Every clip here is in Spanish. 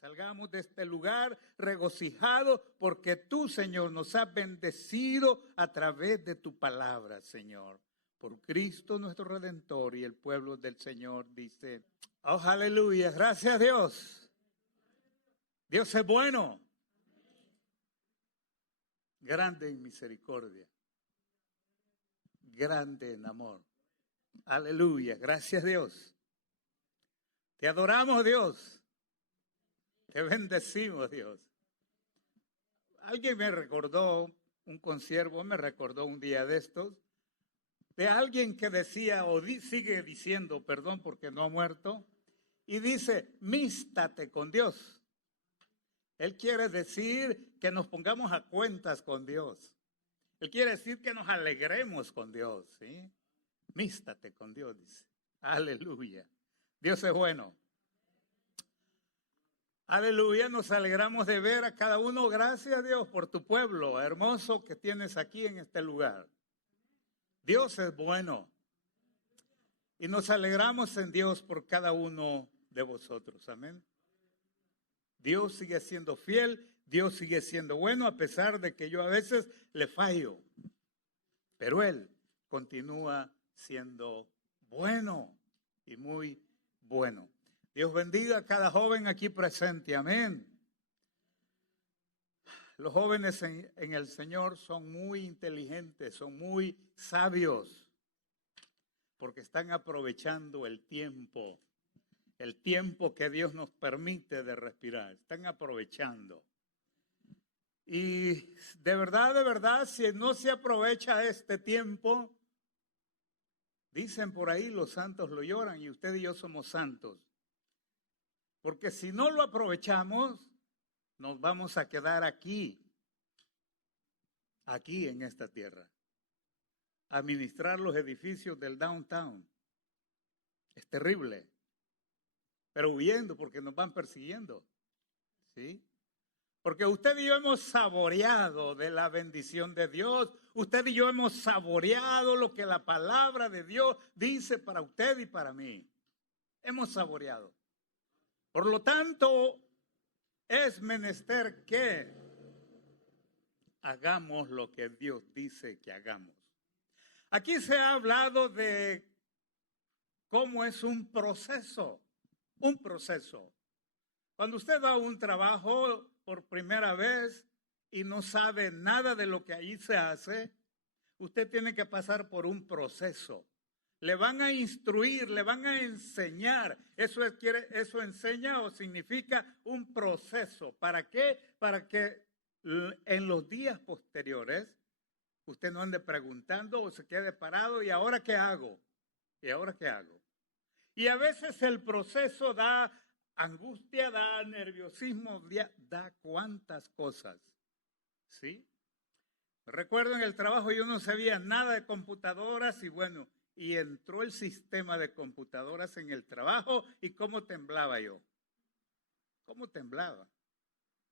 salgamos de este lugar regocijados porque tú, Señor, nos has bendecido a través de tu palabra, Señor. Por Cristo nuestro Redentor, y el pueblo del Señor dice, oh, aleluya, gracias a Dios. Dios es bueno, grande en misericordia, grande en amor. Aleluya, gracias a Dios. Te adoramos, Dios. Te bendecimos, Dios. Alguien me recordó, un consiervo me recordó un día de estos, de alguien que decía, sigue diciendo, perdón porque no ha muerto, y dice, místate con Dios. Él quiere decir que nos pongamos a cuentas con Dios. Él quiere decir que nos alegremos con Dios, ¿sí? Místate con Dios, dice. Aleluya. Dios es bueno. Aleluya, nos alegramos de ver a cada uno. Gracias a Dios por tu pueblo hermoso que tienes aquí en este lugar. Dios es bueno. Y nos alegramos en Dios por cada uno de vosotros. Amén. Dios sigue siendo fiel, Dios sigue siendo bueno a pesar de que yo a veces le fallo. Pero Él continúa siendo bueno y muy bueno. Dios bendiga a cada joven aquí presente. Amén. Los jóvenes en el Señor son muy inteligentes, son muy sabios, porque están aprovechando el tiempo que Dios nos permite de respirar. Están aprovechando. Y de verdad, si no se aprovecha este tiempo, dicen por ahí, los santos lo lloran y usted y yo somos santos. Porque si no lo aprovechamos, nos vamos a quedar aquí en esta tierra, a administrar los edificios del downtown. Es terrible, pero huyendo porque nos van persiguiendo, ¿sí? Porque usted y yo hemos saboreado de la bendición de Dios, usted y yo hemos saboreado lo que la palabra de Dios dice para usted y para mí. Hemos saboreado. Por lo tanto, es menester que hagamos lo que Dios dice que hagamos. Aquí se ha hablado de cómo es un proceso. Cuando usted va a un trabajo por primera vez y no sabe nada de lo que allí se hace, usted tiene que pasar por un proceso. Le van a instruir, le van a enseñar. Eso enseña o significa un proceso. ¿Para qué? Para que en los días posteriores usted no ande preguntando o se quede parado, ¿y ahora qué hago? ¿Y ahora qué hago? Y a veces el proceso da angustia, da nerviosismo, da cuantas cosas, ¿sí? Recuerdo en el trabajo yo no sabía nada de computadoras y entró el sistema de computadoras en el trabajo y cómo temblaba yo. ¿Cómo temblaba?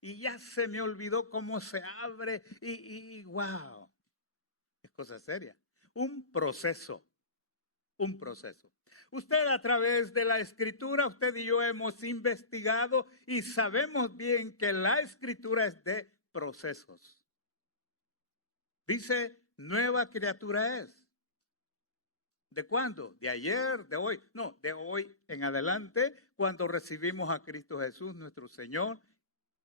Y ya se me olvidó cómo se abre y wow, es cosa seria. Un proceso. Usted a través de la Escritura, usted y yo hemos investigado y sabemos bien que la Escritura es de procesos. Dice, nueva criatura es. ¿De cuándo? ¿De ayer? ¿De hoy? No, de hoy en adelante, cuando recibimos a Cristo Jesús, nuestro Señor,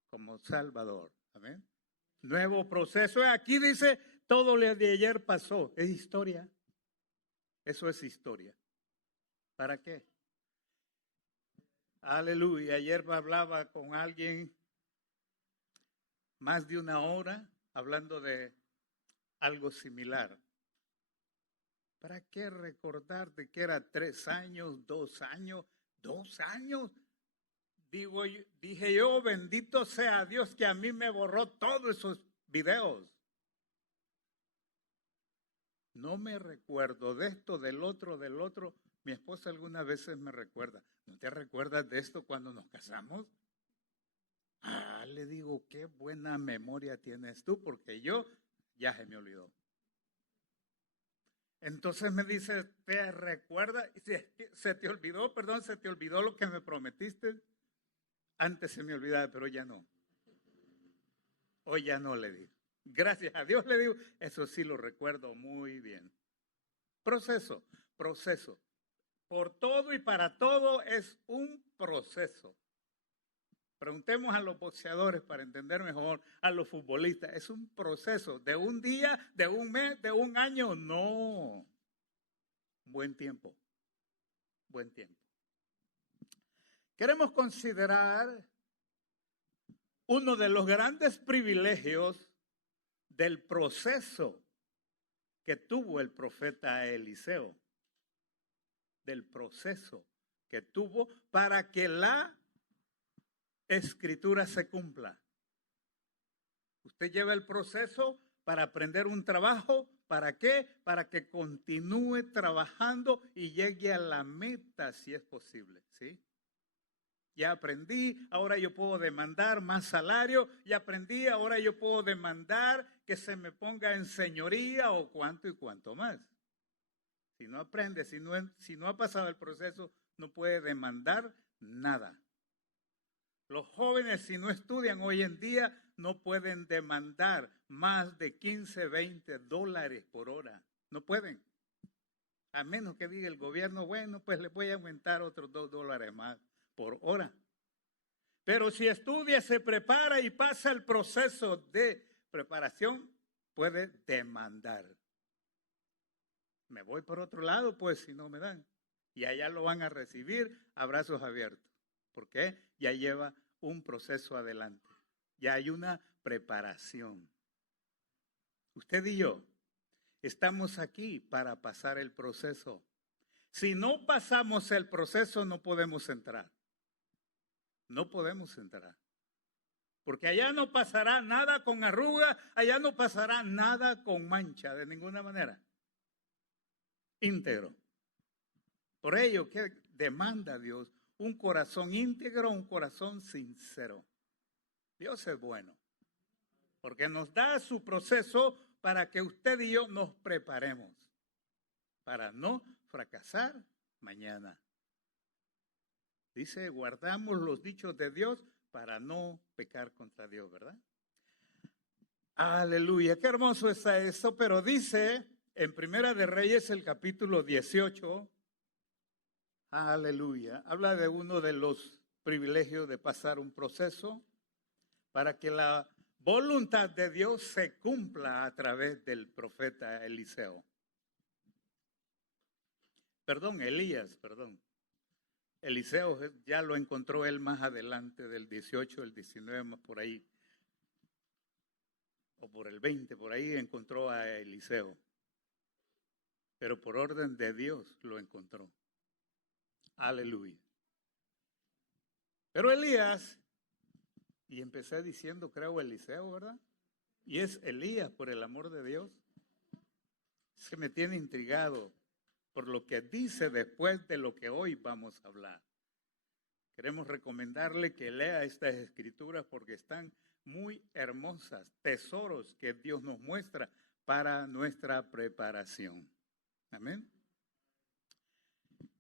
como Salvador. Amén. Nuevo proceso. Aquí dice, todo lo de ayer pasó. Es historia. Eso es historia. ¿Para qué? Aleluya. Ayer hablaba con alguien más de una hora hablando de algo similar. ¿Para qué recordar de que era 3 años, 2 años, 2 años? Dije yo, bendito sea Dios que a mí me borró todos esos videos. No me recuerdo de esto, del otro. Mi esposa algunas veces me recuerda. ¿No te recuerdas de esto cuando nos casamos? Le digo, qué buena memoria tienes tú, porque yo ya se me olvidó. Entonces me dice, ¿te recuerdas? ¿Se te olvidó lo que me prometiste? Antes se me olvidaba, pero ya no. Hoy ya no le digo. Gracias a Dios le digo, eso sí lo recuerdo muy bien. Proceso. Por todo y para todo es un proceso. Preguntemos a los boxeadores para entender mejor, a los futbolistas. Es un proceso de un día, de un mes, de un año. No. Buen tiempo. Queremos considerar uno de los grandes privilegios del proceso que tuvo el profeta Eliseo. Del proceso que tuvo para que la escritura se cumpla. Usted lleva el proceso para aprender un trabajo. ¿Para qué? Para que continúe trabajando y llegue a la meta si es posible, ¿sí? Ya aprendí, ahora yo puedo demandar más salario. Ya aprendí, ahora yo puedo demandar que se me ponga en señoría o cuánto y cuánto más. Si no aprende, si no ha pasado el proceso, no puede demandar nada. Los jóvenes, si no estudian hoy en día, no pueden demandar más de 15, 20 dólares por hora. No pueden. A menos que diga el gobierno, bueno, pues le voy a aumentar otros 2 dólares más por hora. Pero si estudia, se prepara y pasa el proceso de preparación, puede demandar. Me voy por otro lado, pues, si no me dan. Y allá lo van a recibir a brazos abiertos. ¿Por qué? Ya lleva un proceso adelante. Ya hay una preparación. Usted y yo estamos aquí para pasar el proceso. Si no pasamos el proceso, no podemos entrar. No podemos entrar. Porque allá no pasará nada con arruga, allá no pasará nada con mancha, de ninguna manera. Íntegro. Por ello, ¿qué demanda Dios? Un corazón íntegro, un corazón sincero. Dios es bueno, porque nos da su proceso para que usted y yo nos preparemos, para no fracasar mañana. Dice, guardamos los dichos de Dios para no pecar contra Dios, ¿verdad? Aleluya, qué hermoso está eso, pero dice en Primera de Reyes, el capítulo 18, aleluya, habla de uno de los privilegios de pasar un proceso para que la voluntad de Dios se cumpla a través del profeta Eliseo. Elías. Eliseo ya lo encontró él más adelante, del 18, el 19, más por ahí, o por el 20, por ahí encontró a Eliseo. Pero por orden de Dios lo encontró. Aleluya. Pero Elías, y empecé diciendo, creo, Eliseo, ¿verdad? Y es Elías, por el amor de Dios. Se me tiene intrigado por lo que dice después de lo que hoy vamos a hablar. Queremos recomendarle que lea estas escrituras porque están muy hermosas, tesoros que Dios nos muestra para nuestra preparación. Amén.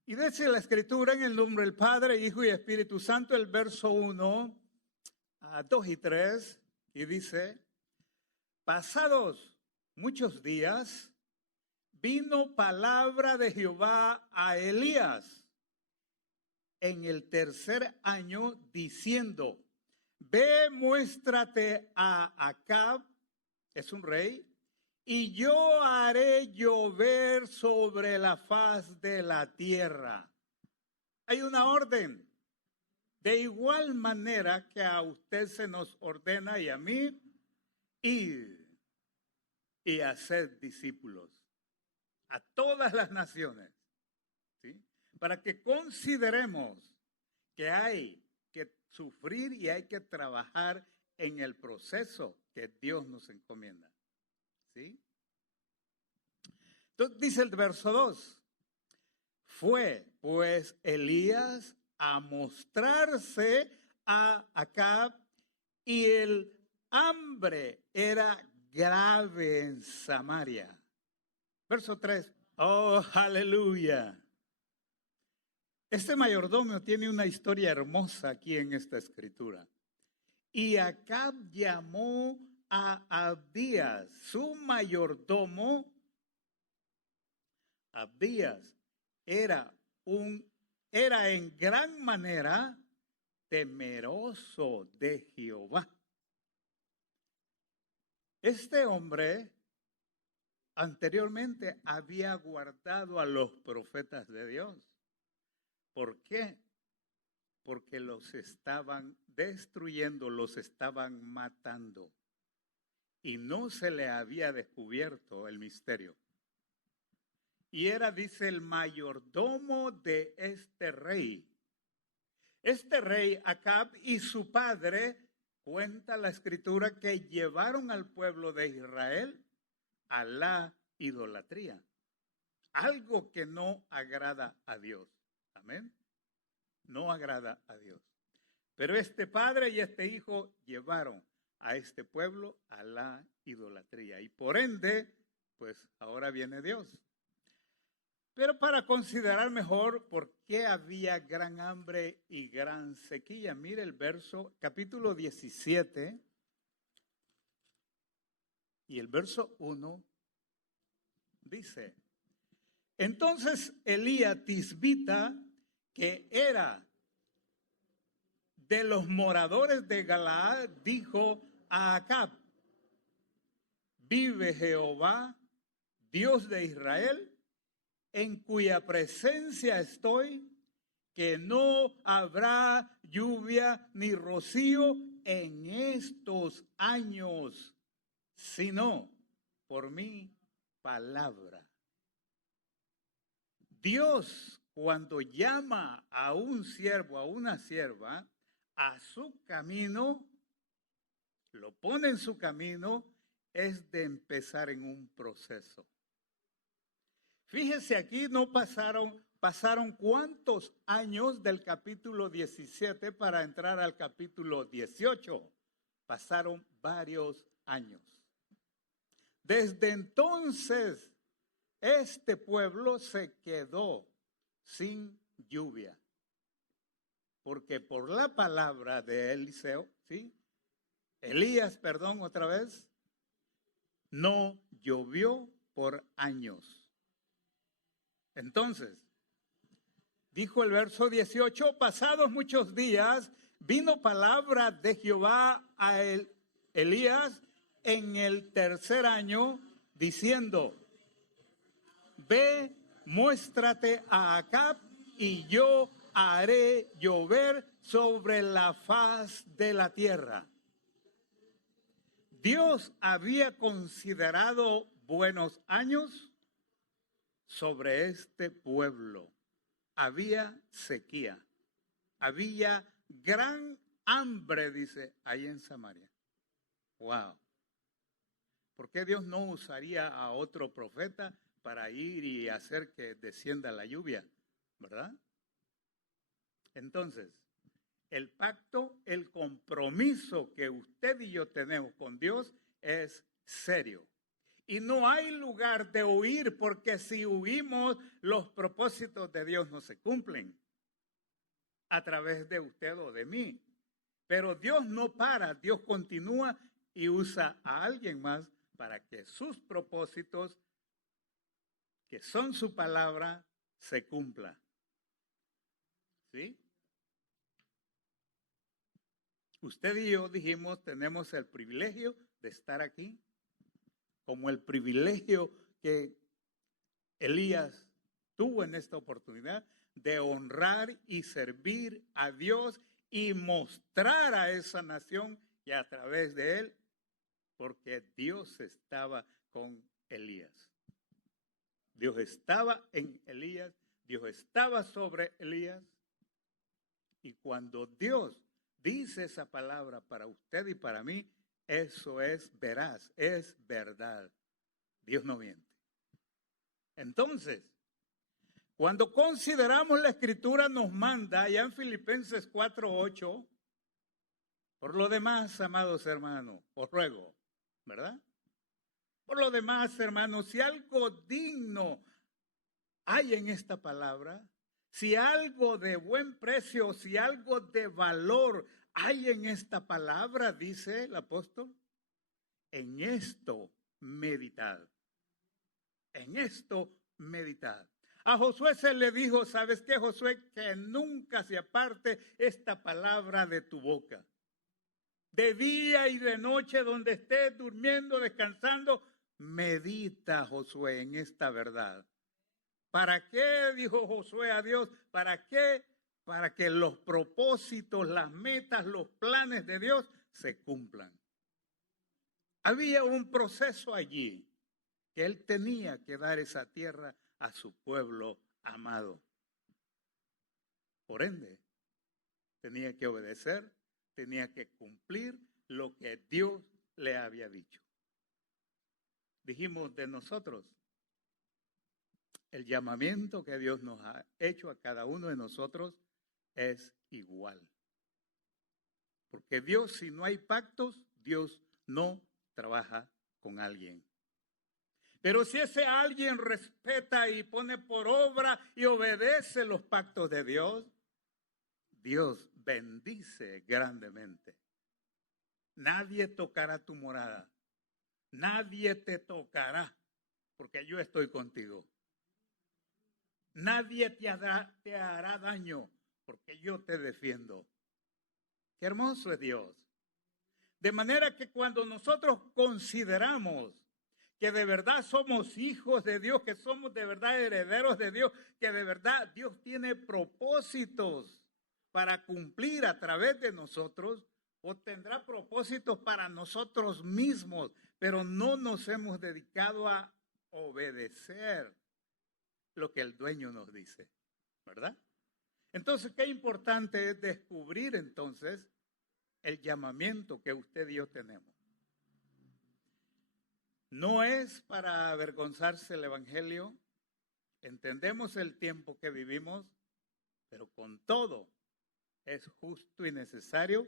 Y dice la escritura en el nombre del Padre, Hijo y Espíritu Santo, el verso 1, 2 y 3, y dice, pasados muchos días, vino palabra de Jehová a Elías en el 3er año diciendo, ve, muéstrate a Acab, es un rey, y yo haré llover sobre la faz de la tierra. Hay una orden. De igual manera que a usted se nos ordena y a mí, ir y hacer discípulos a todas las naciones, ¿sí? Para que consideremos que hay que sufrir y hay que trabajar en el proceso que Dios nos encomienda, ¿sí? Entonces dice el verso 2, fue pues Elías a mostrarse a Acab y el hambre era grave en Samaria. Verso 3. Oh, aleluya. Este mayordomo tiene una historia hermosa aquí en esta escritura. Y Acab llamó a Abdías, su mayordomo. Abdías era en gran manera temeroso de Jehová. Este hombre anteriormente había guardado a los profetas de Dios. ¿Por qué? Porque los estaban destruyendo, los estaban matando. Y no se le había descubierto el misterio. Y era, dice, el mayordomo de este rey. Este rey, Acab, y su padre, cuenta la escritura que llevaron al pueblo de Israel a la idolatría. Algo que no agrada a Dios. Amén. No agrada a Dios. Pero este padre y este hijo llevaron a este pueblo a la idolatría. Y por ende, pues ahora viene Dios. Pero para considerar mejor por qué había gran hambre y gran sequía, mire el verso, capítulo 17 y el verso 1 dice: entonces Elías Tisbita, que era de los moradores de Galaad, dijo a Acab: vive Jehová, Dios de Israel, en cuya presencia estoy, que no habrá lluvia ni rocío en estos años, sino por mi palabra. Dios, cuando llama a un siervo, a una sierva, a su camino, lo pone en su camino, es de empezar en un proceso. Fíjese, aquí no pasaron cuántos años del capítulo 17 para entrar al capítulo 18. Pasaron varios años. Desde entonces, este pueblo se quedó sin lluvia. Porque por la palabra de Elías, otra vez, no llovió por años. Entonces, dijo el verso 18, pasados muchos días, vino palabra de Jehová a Elías en el tercer año, diciendo: ve, muéstrate a Acab, y yo haré llover sobre la faz de la tierra. Dios había considerado buenos años sobre este pueblo. Había sequía, había gran hambre, dice, ahí en Samaria. Wow. ¿Por qué Dios no usaría a otro profeta para ir y hacer que descienda la lluvia? ¿Verdad? Entonces, el pacto, el compromiso que usted y yo tenemos con Dios es serio. Y no hay lugar de huir, porque si huimos, los propósitos de Dios no se cumplen a través de usted o de mí. Pero Dios no para, Dios continúa y usa a alguien más para que sus propósitos, que son su palabra, se cumplan. ¿Sí? Usted y yo dijimos, tenemos el privilegio de estar aquí, como el privilegio que Elías tuvo en esta oportunidad de honrar y servir a Dios y mostrar a esa nación y a través de él, porque Dios estaba con Elías. Dios estaba en Elías, Dios estaba sobre Elías, y cuando Dios dice esa palabra para usted y para mí, eso es veraz, es verdad. Dios no miente. Entonces, cuando consideramos la Escritura nos manda, allá en Filipenses 4:8, por lo demás, amados hermanos, os ruego, ¿verdad? Por lo demás, hermanos, si algo digno hay en esta palabra, Si algo de buen precio, si algo de valor hay en esta palabra, dice el apóstol, en esto meditad. En esto meditad. A Josué se le dijo, ¿sabes qué, Josué? Que nunca se aparte esta palabra de tu boca. De día y de noche, donde estés durmiendo, descansando, medita, Josué, en esta verdad. ¿Para qué? Dijo Josué a Dios. ¿Para qué? Para que los propósitos, las metas, los planes de Dios se cumplan. Había un proceso allí que él tenía que dar esa tierra a su pueblo amado. Por ende, tenía que obedecer, tenía que cumplir lo que Dios le había dicho. Dijimos de nosotros, el llamamiento que Dios nos ha hecho a cada uno de nosotros es igual. Porque Dios, si no hay pactos, Dios no trabaja con alguien. Pero si ese alguien respeta y pone por obra y obedece los pactos de Dios, Dios bendice grandemente. Nadie tocará tu morada. Nadie te tocará, porque yo estoy contigo. Nadie te hará daño, porque yo te defiendo. Qué hermoso es Dios. De manera que cuando nosotros consideramos que de verdad somos hijos de Dios, que somos de verdad herederos de Dios, que de verdad Dios tiene propósitos para cumplir a través de nosotros, o tendrá propósitos para nosotros mismos, pero no nos hemos dedicado a obedecer lo que el dueño nos dice, ¿verdad? Entonces, qué importante es descubrir entonces el llamamiento que usted y yo tenemos. No es para avergonzarse el evangelio, entendemos el tiempo que vivimos, pero con todo es justo y necesario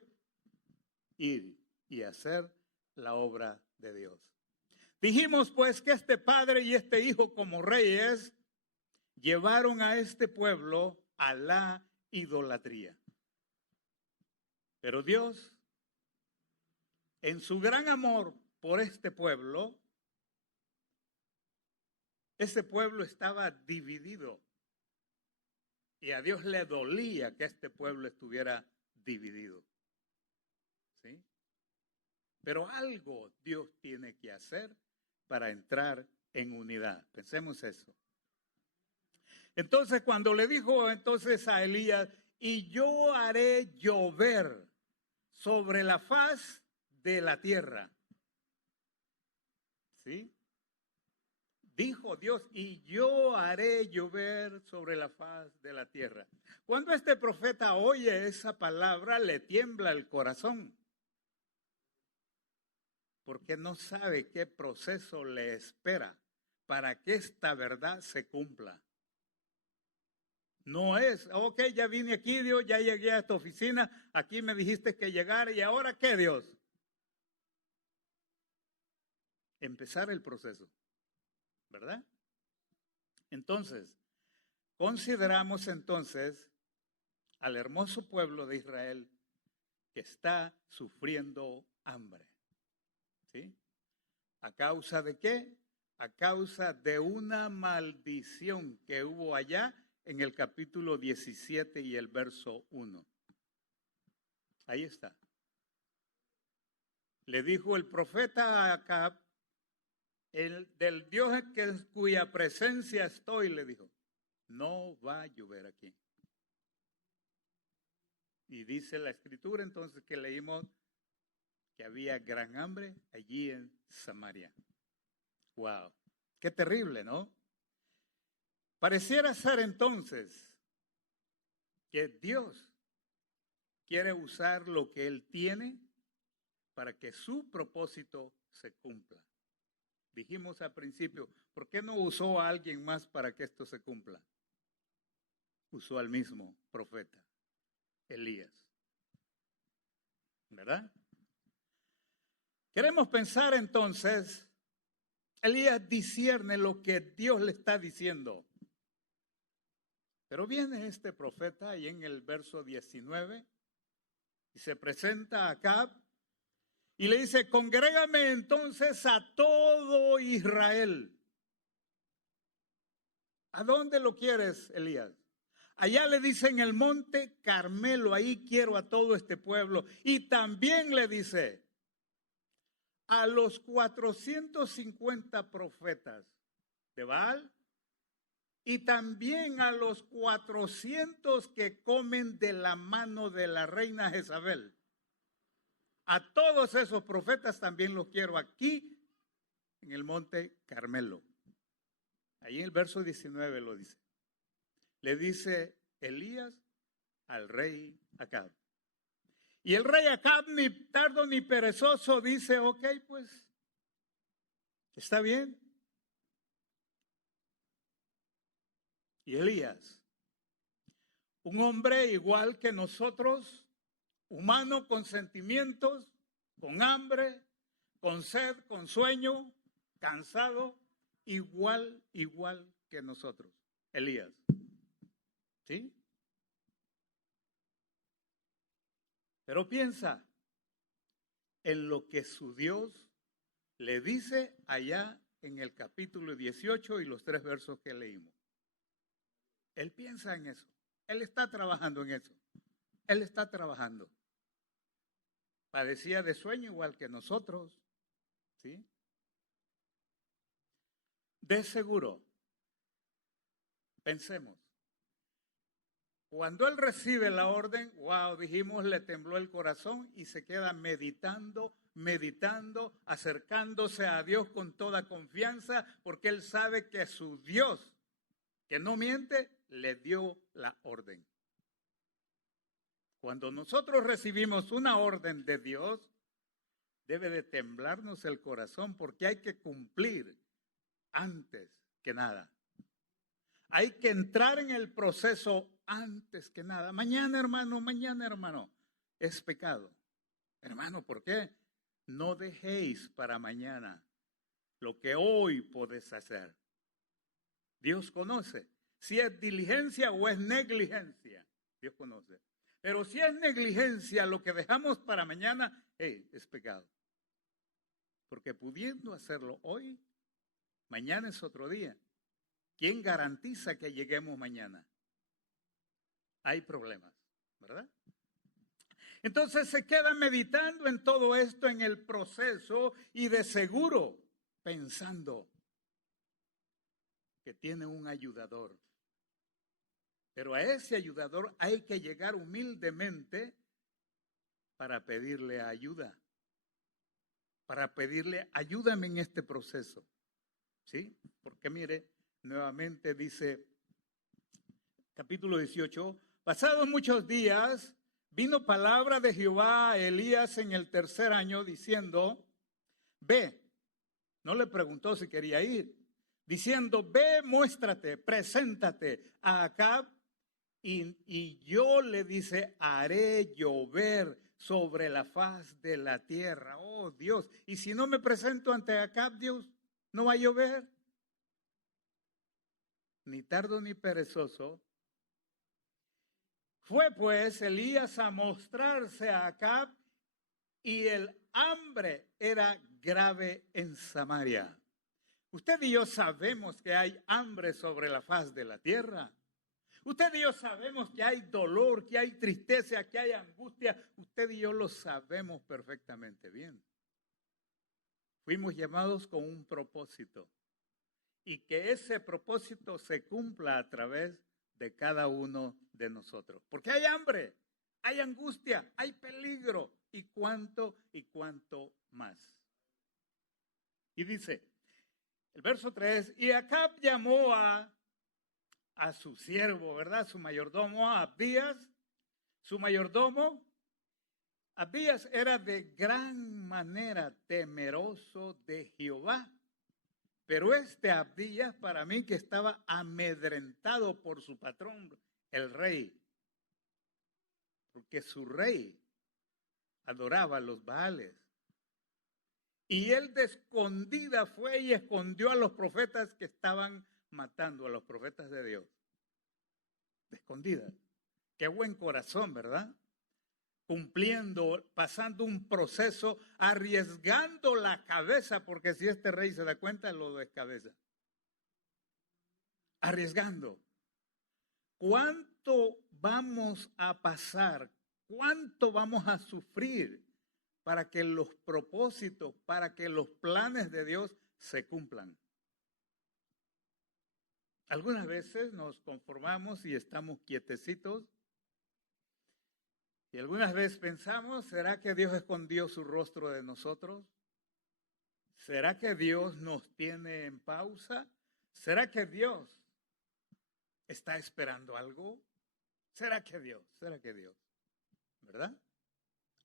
ir y hacer la obra de Dios. Dijimos pues que este padre y este hijo como reyes llevaron a este pueblo a la idolatría. Pero Dios, en su gran amor por este pueblo estaba dividido. Y a Dios le dolía que este pueblo estuviera dividido. ¿Sí? Pero algo Dios tiene que hacer para entrar en unidad. Pensemos eso. Entonces, cuando le dijo entonces a Elías, y yo haré llover sobre la faz de la tierra. ¿Sí? Dijo Dios, y yo haré llover sobre la faz de la tierra. Cuando este profeta oye esa palabra, le tiembla el corazón, porque no sabe qué proceso le espera para que esta verdad se cumpla. No es, ok, ya vine aquí, Dios, ya llegué a esta oficina, aquí me dijiste que llegara, ¿y ahora qué, Dios? Empezar el proceso, ¿verdad? Entonces, consideramos entonces al hermoso pueblo de Israel que está sufriendo hambre. ¿Sí? ¿A causa de qué? A causa de una maldición que hubo allá en el capítulo 17 y el verso 1. Ahí está. Le dijo el profeta a Acab, del Dios cuya presencia estoy, le dijo, no va a llover aquí. Y dice la escritura entonces que leímos que había gran hambre allí en Samaria. Wow, qué terrible, ¿no? Pareciera ser entonces que Dios quiere usar lo que Él tiene para que su propósito se cumpla. Dijimos al principio, ¿por qué no usó a alguien más para que esto se cumpla? Usó al mismo profeta, Elías. ¿Verdad? Queremos pensar entonces, Elías discierne lo que Dios le está diciendo. Pero viene este profeta ahí en el verso 19 y se presenta a Acab y le dice, congrégame entonces a todo Israel. ¿A dónde lo quieres, Elías? Allá le dice en el monte Carmelo, ahí quiero a todo este pueblo. Y también le dice a los 450 profetas de Baal y también a los 400 que comen de la mano de la reina Jezabel. A todos esos profetas también los quiero aquí en el monte Carmelo. Ahí en el verso 19 lo dice. Le dice Elías al rey Acab. Y el rey Acab, ni tardo ni perezoso, dice, ok, pues, está bien. Y Elías, un hombre igual que nosotros, humano con sentimientos, con hambre, con sed, con sueño, cansado, igual que nosotros. Elías. ¿Sí? Pero piensa en lo que su Dios le dice allá en el capítulo 18 y los 3 versos que leímos. Él piensa en eso. Él está trabajando en eso. Él está trabajando. Padecía de sueño igual que nosotros. ¿Sí? De seguro, pensemos. Cuando él recibe la orden, wow, dijimos, le tembló el corazón y se queda meditando, acercándose a Dios con toda confianza, porque él sabe que su Dios, que no miente, le dio la orden. Cuando nosotros recibimos una orden de Dios, debe de temblarnos el corazón porque hay que cumplir antes que nada. Hay que entrar en el proceso antes que nada. Mañana, hermano, es pecado. Hermano, ¿por qué? No dejéis para mañana lo que hoy podés hacer. Dios conoce si es diligencia o es negligencia. Dios conoce. Pero si es negligencia lo que dejamos para mañana, es pecado. Porque pudiendo hacerlo hoy, mañana es otro día. ¿Quién garantiza que lleguemos mañana? Hay problemas, ¿verdad? Entonces se queda meditando en todo esto, en el proceso, y de seguro pensando que tiene un ayudador. Pero a ese ayudador hay que llegar humildemente para pedirle ayuda. Para pedirle, ayúdame en este proceso. ¿Sí? Porque mire, nuevamente dice, capítulo 18, pasados muchos días, vino palabra de Jehová a Elías en el 3er año diciendo, ve, no le preguntó si quería ir, diciendo, ve, muéstrate, preséntate a Acab y yo le dice, haré llover sobre la faz de la tierra. Oh Dios, y si no me presento ante Acab, Dios, no va a llover. Ni tardo ni perezoso. Fue pues Elías a mostrarse a Acab y el hambre era grave en Samaria. Usted y yo sabemos que hay hambre sobre la faz de la tierra. Usted y yo sabemos que hay dolor, que hay tristeza, que hay angustia. Usted y yo lo sabemos perfectamente bien. Fuimos llamados con un propósito y que ese propósito se cumpla a través de cada uno de nosotros. Porque hay hambre, hay angustia, hay peligro y cuánto más. Y dice, el verso 3, y Acab llamó a su siervo, ¿verdad? Su mayordomo, a Abdías. Su mayordomo, Abdías era de gran manera temeroso de Jehová. Pero este Abdías, para mí, que estaba amedrentado por su patrón, el rey. Porque su rey adoraba a los Baales. Y él de escondida fue y escondió a los profetas que estaban matando, a los profetas de Dios. de escondidas. Qué buen corazón, ¿verdad? Cumpliendo, pasando un proceso, arriesgando la cabeza, porque si este rey se da cuenta, lo descabeza. Arriesgando. ¿Cuánto vamos a pasar? ¿Cuánto vamos a sufrir para que los propósitos, para que los planes de Dios se cumplan? Algunas veces nos conformamos y estamos quietecitos. Y algunas veces pensamos, ¿será que Dios escondió su rostro de nosotros? ¿Será que Dios nos tiene en pausa? ¿Será que Dios está esperando algo? ¿Será que Dios? ¿Verdad?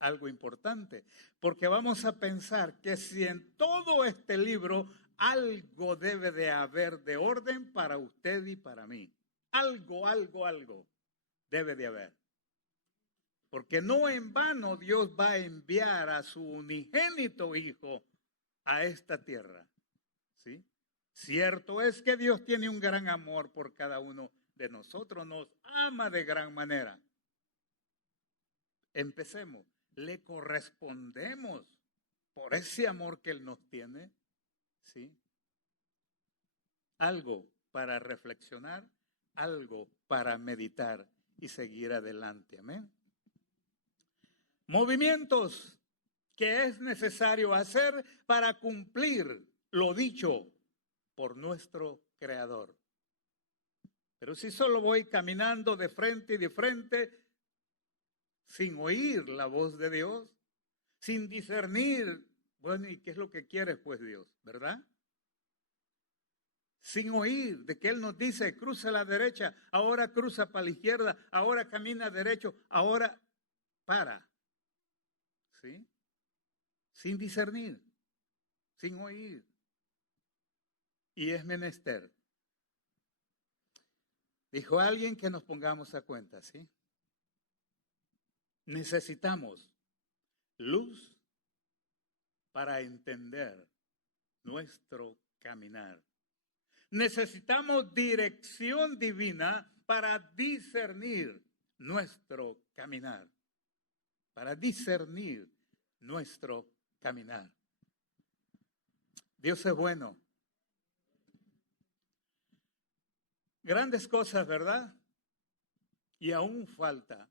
Algo importante, porque vamos a pensar que si en todo este libro algo debe de haber de orden para usted y para mí. Algo debe de haber. Porque no en vano Dios va a enviar a su unigénito Hijo a esta tierra. ¿Sí? Cierto es que Dios tiene un gran amor por cada uno de nosotros, nos ama de gran manera. Empecemos, le correspondemos por ese amor que Él nos tiene. ¿Sí? Algo para reflexionar, algo para meditar y seguir adelante. Amén. Movimientos que es necesario hacer para cumplir lo dicho por nuestro Creador. Pero si solo voy caminando de frente y de frente, sin oír la voz de Dios, sin discernir, bueno, ¿y qué es lo que quiere pues Dios? ¿Verdad? Sin oír de que Él nos dice, cruza a la derecha, ahora cruza para la izquierda, ahora camina derecho, ahora para. ¿Sí? Sin discernir, sin oír. Y es menester. Dijo alguien que nos pongamos a cuenta, ¿sí? Necesitamos luz para entender nuestro caminar. Necesitamos dirección divina para discernir nuestro caminar. Para discernir nuestro caminar. Dios es bueno. Grandes cosas, ¿verdad? Y aún falta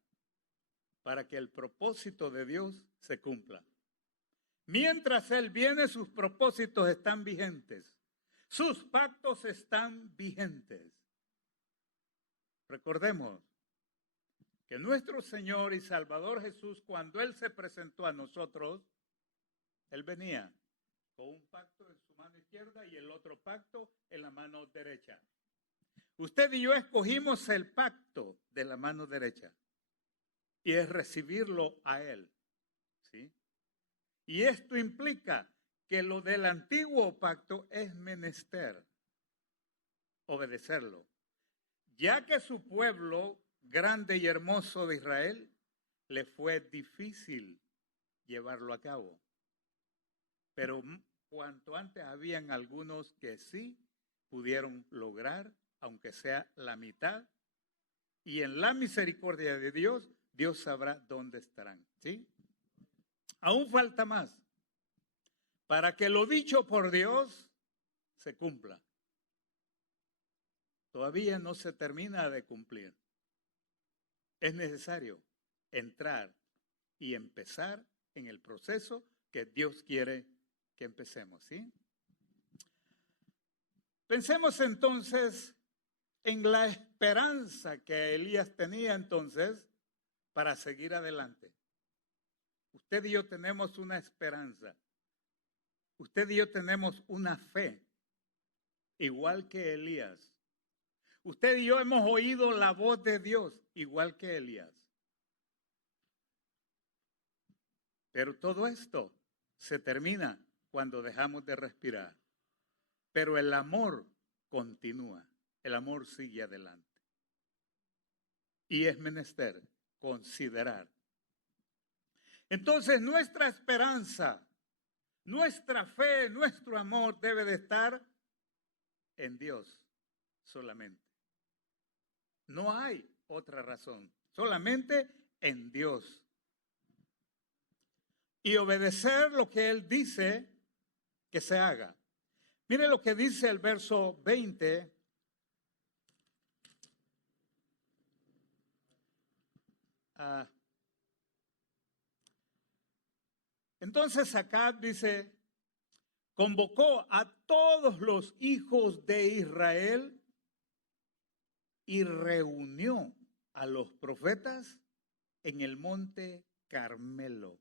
para que el propósito de Dios se cumpla. Mientras Él viene, sus propósitos están vigentes. Sus pactos están vigentes. Recordemos que nuestro Señor y Salvador Jesús, cuando Él se presentó a nosotros, Él venía con un pacto en su mano izquierda y el otro pacto en la mano derecha. Usted y yo escogimos el pacto de la mano derecha y es recibirlo a Él. ¿Sí? Y esto implica que lo del antiguo pacto es menester obedecerlo, ya que su pueblo grande y hermoso de Israel le fue difícil llevarlo a cabo. Pero cuanto antes habían algunos que sí pudieron lograr, aunque sea la mitad, y en la misericordia de Dios, Dios sabrá dónde estarán. ¿Sí? Aún falta más para que lo dicho por Dios se cumpla. Todavía no se termina de cumplir. Es necesario entrar y empezar en el proceso que Dios quiere que empecemos, ¿sí? Pensemos entonces en la esperanza que Elías tenía entonces para seguir adelante. Usted y yo tenemos una esperanza. Usted y yo tenemos una fe, igual que Elías. Usted y yo hemos oído la voz de Dios, igual que Elías. Pero todo esto se termina cuando dejamos de respirar. Pero el amor continúa, el amor sigue adelante. Y es menester considerar. Entonces nuestra esperanza, nuestra fe, nuestro amor debe de estar en Dios solamente. No hay otra razón, solamente en Dios. Y obedecer lo que Él dice que se haga. Mire lo que dice el verso 20. Entonces Acab dice, convocó a todos los hijos de Israel y reunió a los profetas en el monte Carmelo.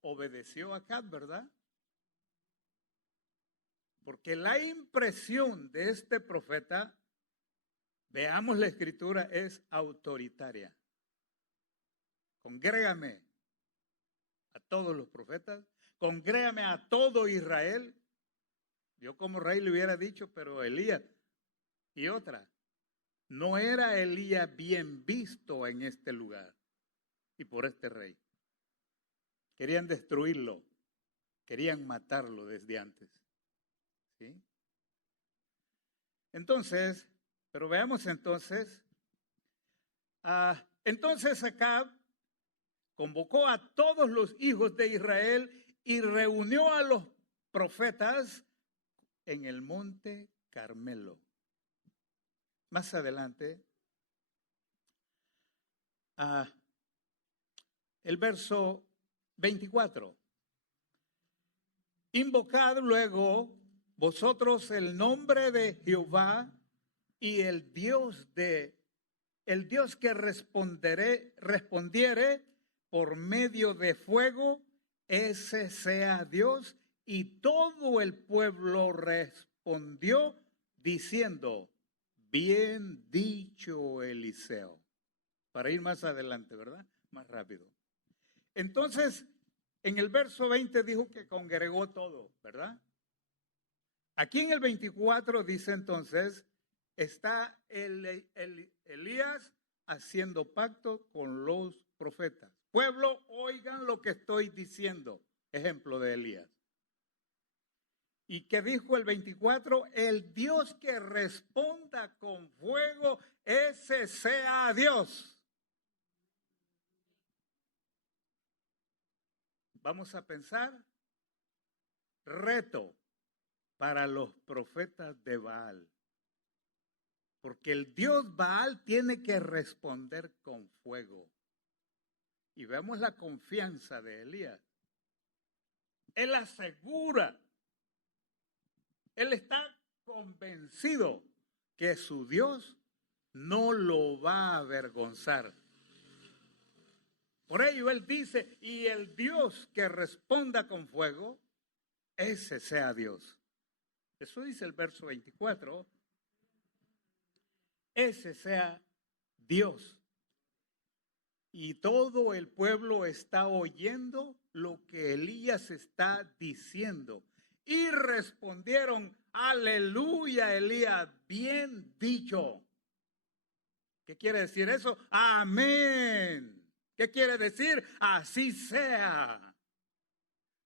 Obedeció a Acab, ¿verdad? Porque la impresión de este profeta, veamos la escritura, es autoritaria. Congrégame a todos los profetas, congrégame a todo Israel. Yo como rey le hubiera dicho, pero Elías y otra, no era Elías bien visto en este lugar y por este rey. Querían destruirlo, querían matarlo desde antes. ¿Sí? Entonces, pero veamos entonces, entonces Acab convocó a todos los hijos de Israel y reunió a los profetas en el monte Carmelo. Más adelante, el verso 24. Invocad luego vosotros el nombre de Jehová y el Dios que respondiere por medio de fuego, ese sea Dios. Y todo el pueblo respondió diciendo, bien dicho, Eliseo. Para ir más adelante, ¿verdad? Más rápido. Entonces, en el verso 20 dijo que congregó todo, ¿verdad? Aquí en el 24 dice entonces, está Elías haciendo pacto con los profetas. Pueblo, oigan lo que estoy diciendo. Ejemplo de Elías. ¿Y qué dijo el 24? El Dios que responda con fuego, ese sea Dios. Vamos a pensar, reto para los profetas de Baal. Porque el Dios Baal tiene que responder con fuego. Y vemos la confianza de Elías. Él asegura, él está convencido que su Dios no lo va a avergonzar. Por ello él dice, y el Dios que responda con fuego, ese sea Dios. Eso dice el verso 24. Ese sea Dios. Y todo el pueblo está oyendo lo que Elías está diciendo. Y respondieron, aleluya, Elías, bien dicho. ¿Qué quiere decir eso? Amén. ¿Qué quiere decir? Así sea.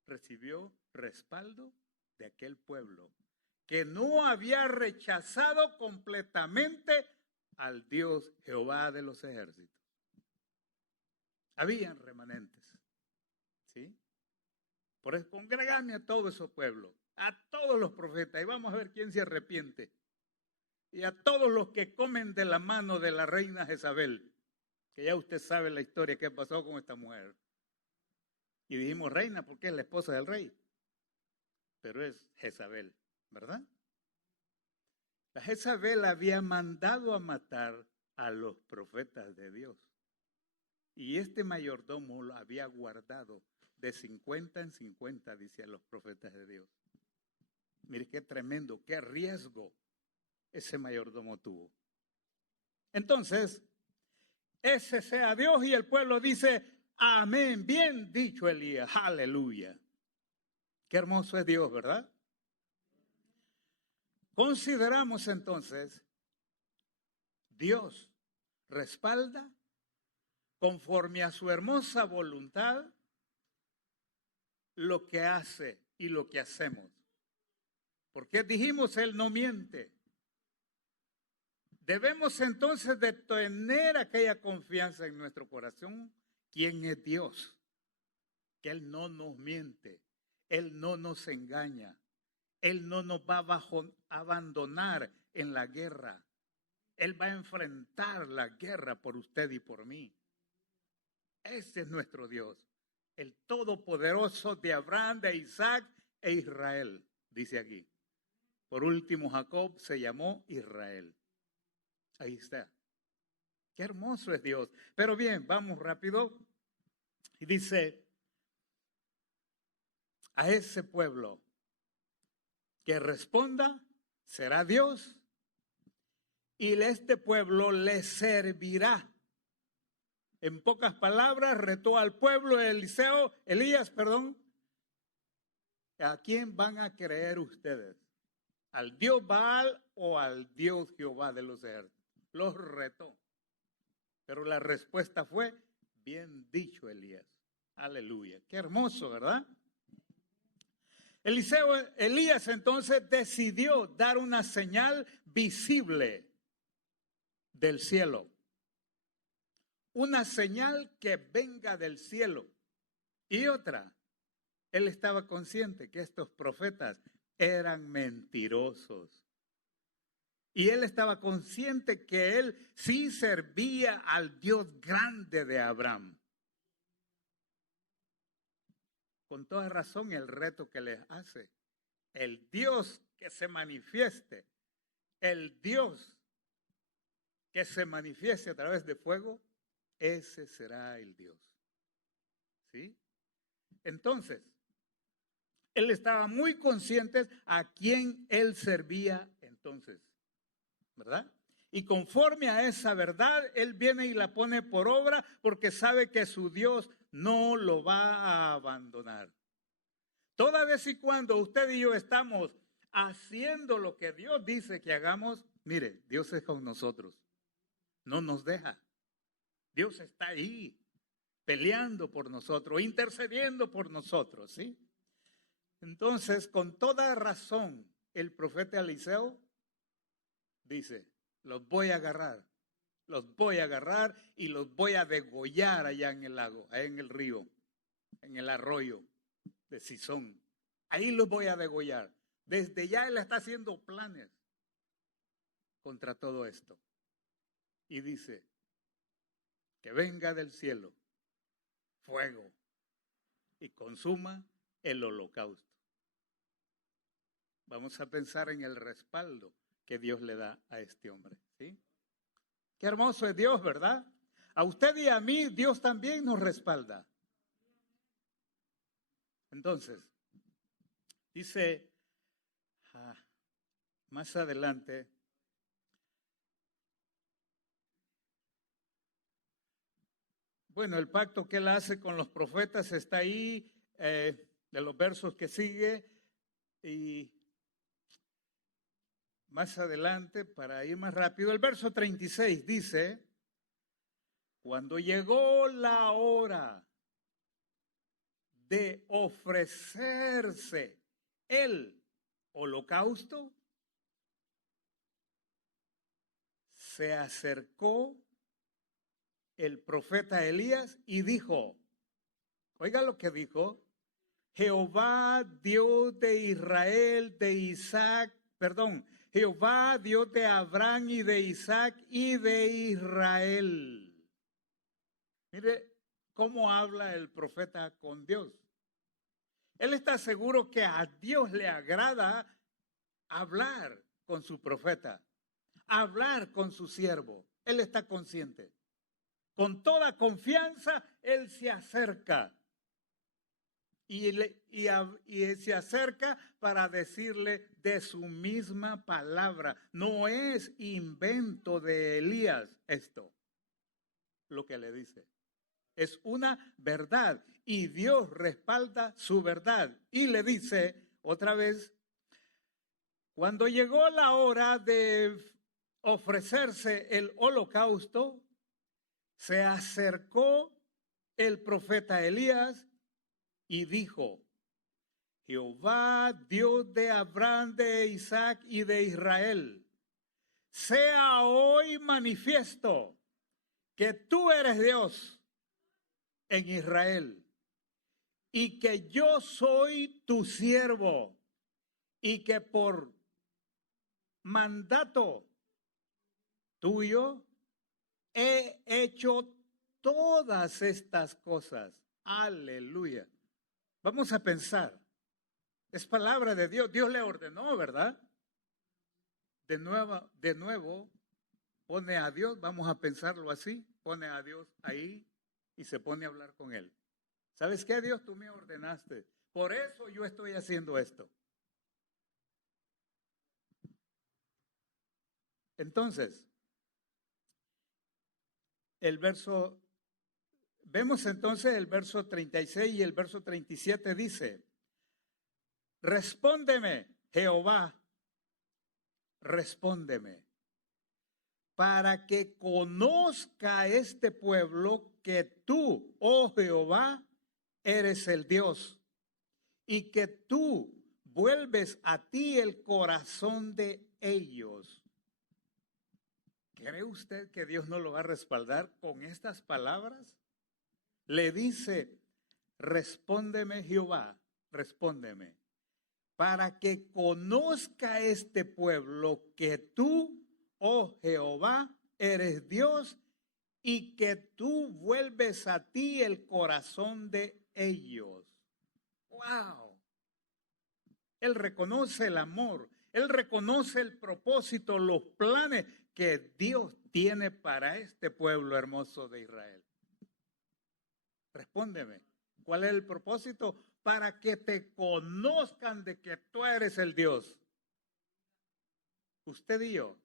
Recibió respaldo de aquel pueblo que no había rechazado completamente al Dios Jehová de los ejércitos. Habían remanentes, ¿sí? Por eso congregame a todos esos pueblos, a todos los profetas, y vamos a ver quién se arrepiente. Y a todos los que comen de la mano de la reina Jezabel, que ya usted sabe la historia que pasó con esta mujer. Y dijimos reina porque es la esposa del rey, pero es Jezabel, ¿verdad? La Jezabel había mandado a matar a los profetas de Dios. Y este mayordomo lo había guardado de 50 en 50, dice a los profetas de Dios. Mire qué tremendo, qué riesgo ese mayordomo tuvo. Entonces, ese sea Dios, y el pueblo dice, amén, bien dicho Elías, aleluya. Qué hermoso es Dios, ¿verdad? Consideramos entonces, Dios respalda conforme a su hermosa voluntad lo que hace y lo que hacemos. Porque dijimos, Él no miente. Debemos entonces de tener aquella confianza en nuestro corazón. ¿Quién es Dios? Que Él no nos miente, Él no nos engaña, Él no nos va a abandonar en la guerra. Él va a enfrentar la guerra por usted y por mí. Ese es nuestro Dios, el Todopoderoso de Abraham, de Isaac e Israel, dice aquí. Por último, Jacob se llamó Israel. Ahí está. Qué hermoso es Dios. Pero bien, vamos rápido. Y dice, a ese pueblo que responda será Dios y este pueblo le servirá. En pocas palabras, retó al pueblo Elías, ¿a quién van a creer ustedes? ¿Al Dios Baal o al Dios Jehová de los ejércitos? Los retó. Pero la respuesta fue, bien dicho, Elías. Aleluya. Qué hermoso, ¿verdad? Elías entonces decidió dar una señal visible del cielo. Una señal que venga del cielo. Y otra, él estaba consciente que estos profetas eran mentirosos. Y él estaba consciente que él sí servía al Dios grande de Abraham. Con toda razón el reto que les hace. El Dios que se manifieste. El Dios que se manifieste a través de fuego. Ese será el Dios. ¿Sí? Entonces, él estaba muy consciente a quién él servía entonces, ¿verdad? Y conforme a esa verdad, él viene y la pone por obra porque sabe que su Dios no lo va a abandonar. Toda vez y cuando usted y yo estamos haciendo lo que Dios dice que hagamos, mire, Dios es con nosotros, no nos deja. Dios está ahí, peleando por nosotros, intercediendo por nosotros, ¿sí? Entonces, con toda razón, el profeta Eliseo dice, los voy a agarrar y los voy a degollar allá en el lago, allá en el río, en el arroyo de Sison. Ahí los voy a degollar. Desde ya él está haciendo planes contra todo esto. Y dice, que venga del cielo fuego y consuma el holocausto. Vamos a pensar en el respaldo que Dios le da a este hombre, ¿sí? Qué hermoso es Dios, ¿verdad? A usted y a mí Dios también nos respalda. Entonces, dice más adelante, bueno, el pacto que él hace con los profetas está ahí, de los versos que sigue, y más adelante, para ir más rápido, el verso 36 dice, cuando llegó la hora de ofrecerse el holocausto, se acercó el profeta Elías y dijo, oiga lo que dijo, Jehová Dios de Israel, de Isaac, Jehová Dios de Abraham y de Isaac y de Israel. Mire cómo habla el profeta con Dios. Él está seguro que a Dios le agrada hablar con su profeta, hablar con su siervo. Él está consciente. Con toda confianza, él se acerca. Y se acerca para decirle de su misma palabra. No es invento de Elías esto, lo que le dice. Es una verdad y Dios respalda su verdad. Y le dice otra vez, cuando llegó la hora de ofrecerse el holocausto, se acercó el profeta Elías y dijo, Jehová, Dios de Abraham, de Isaac y de Israel, sea hoy manifiesto que tú eres Dios en Israel y que yo soy tu siervo y que por mandato tuyo he hecho todas estas cosas. Aleluya. Vamos a pensar. Es palabra de Dios. Dios le ordenó, ¿verdad? De nuevo, pone a Dios, vamos a pensarlo así, pone a Dios ahí y se pone a hablar con él. ¿Sabes qué, Dios? Tú me ordenaste. Por eso yo estoy haciendo esto. Entonces, vemos entonces el verso 36 y el verso 37 dice, respóndeme, Jehová, respóndeme, para que conozca este pueblo que tú, oh Jehová, eres el Dios, y que tú vuelves a ti el corazón de ellos. ¿Cree usted que Dios no lo va a respaldar con estas palabras? Le dice, respóndeme Jehová, respóndeme, para que conozca este pueblo que tú, oh Jehová, eres Dios y que tú vuelves a ti el corazón de ellos. ¡Wow! Él reconoce el amor, él reconoce el propósito, los planes que Dios tiene para este pueblo hermoso de Israel. Respóndeme, ¿cuál es el propósito? Para que te conozcan de que tú eres el Dios. Usted y yo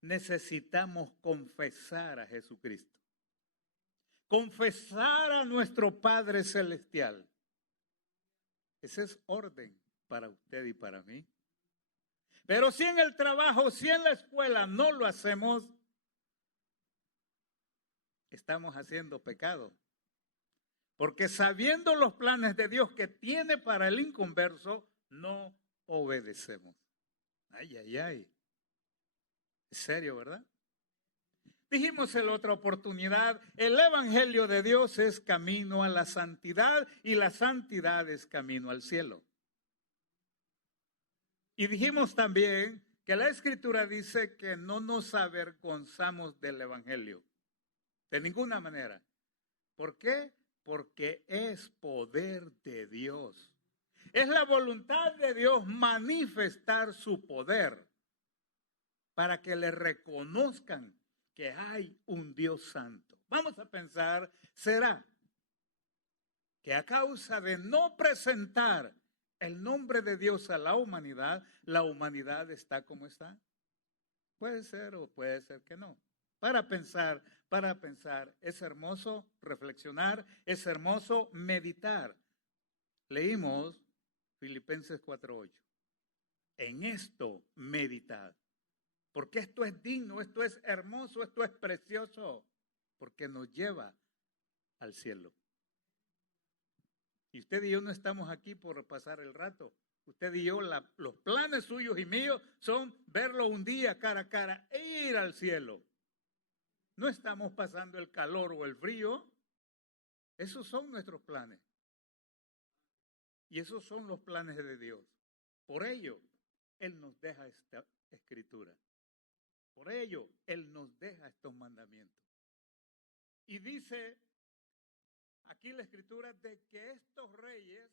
necesitamos confesar a Jesucristo. Confesar a nuestro Padre Celestial. Ese es orden para usted y para mí. Pero si en el trabajo, si en la escuela no lo hacemos, estamos haciendo pecado. Porque sabiendo los planes de Dios que tiene para el inconverso, no obedecemos. Ay, ay, ay. Es serio, ¿verdad? Dijimos en la otra oportunidad, el evangelio de Dios es camino a la santidad y la santidad es camino al cielo. Y dijimos también que la Escritura dice que no nos avergonzamos del evangelio, de ninguna manera. ¿Por qué? Porque es poder de Dios. Es la voluntad de Dios manifestar su poder para que le reconozcan que hay un Dios santo. Vamos a pensar, ¿será que a causa de no presentar el nombre de Dios a la humanidad está como está? Puede ser o puede ser que no. Para pensar, es hermoso reflexionar, es hermoso meditar. Leímos Filipenses 4:8. En esto meditad. Porque esto es digno, esto es hermoso, esto es precioso, porque nos lleva al cielo. Y usted y yo no estamos aquí por pasar el rato. Usted y yo, los planes suyos y míos son verlo un día cara a cara e ir al cielo. No estamos pasando el calor o el frío. Esos son nuestros planes. Y esos son los planes de Dios. Por ello, Él nos deja esta escritura. Por ello, Él nos deja estos mandamientos. Y dice aquí la escritura de que estos reyes